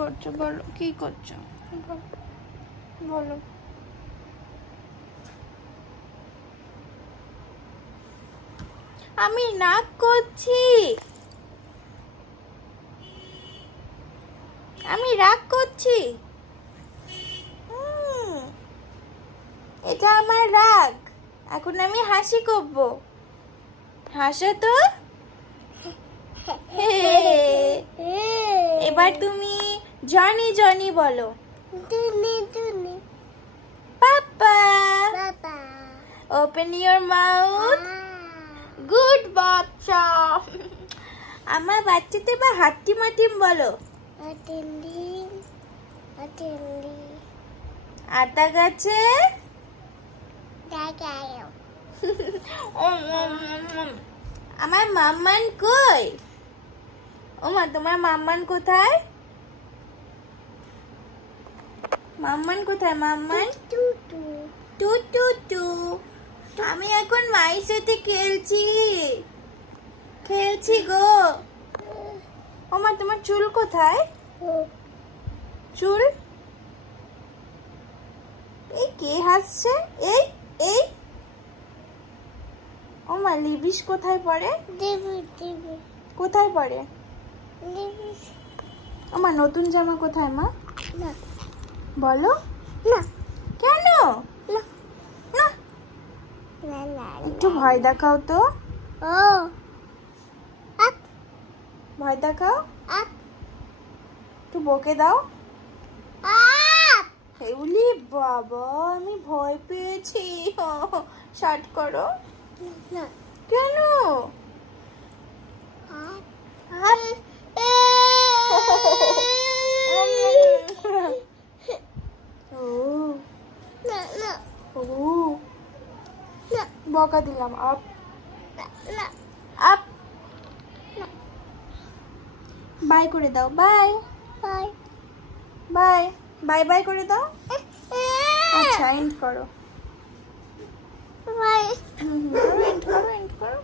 করছো বলো, কি করছো বলো। আমি নাক করছি, আমি রাগ করছি। এটা আমার রাগ। এখন আমি হাসি করব। হাসো তো। এবার তুমি জনি জনি বলো। Papa. Open your mouth. Good বাচ্চা। আমার বাচ্চাতে এবার হাট্টি মাটিম বলো। আতা গাছে আমার মাম্মান কই? ওমা তোমার মাম্মান কোথায়? মাম্মান কোথায়? মাম্মান টু টু টু। আমি এখন মায়ের সাথে খেলছি গো। ওমা তোমার চুল কোথায়? চুল এই কে হাসছে? এই এই ওমা লিবিস কোথায় পড়ে? কোথায় পড়ে? ওমা নতুন জামা কোথায় মা? না বলো না। কেন না? একটু ভয় দেখাও তো। ভয় দেখাও, একটু বকে দাও। এগুলি বাবা আমি ভয় পেয়েছি। শার্ট করো। কেন? বকা দিলাম। আপ আপ বাই করে দাও। Bye bye bye bye bye করে দাও। আচ্ছা এন্ড করো। এন্ড করো।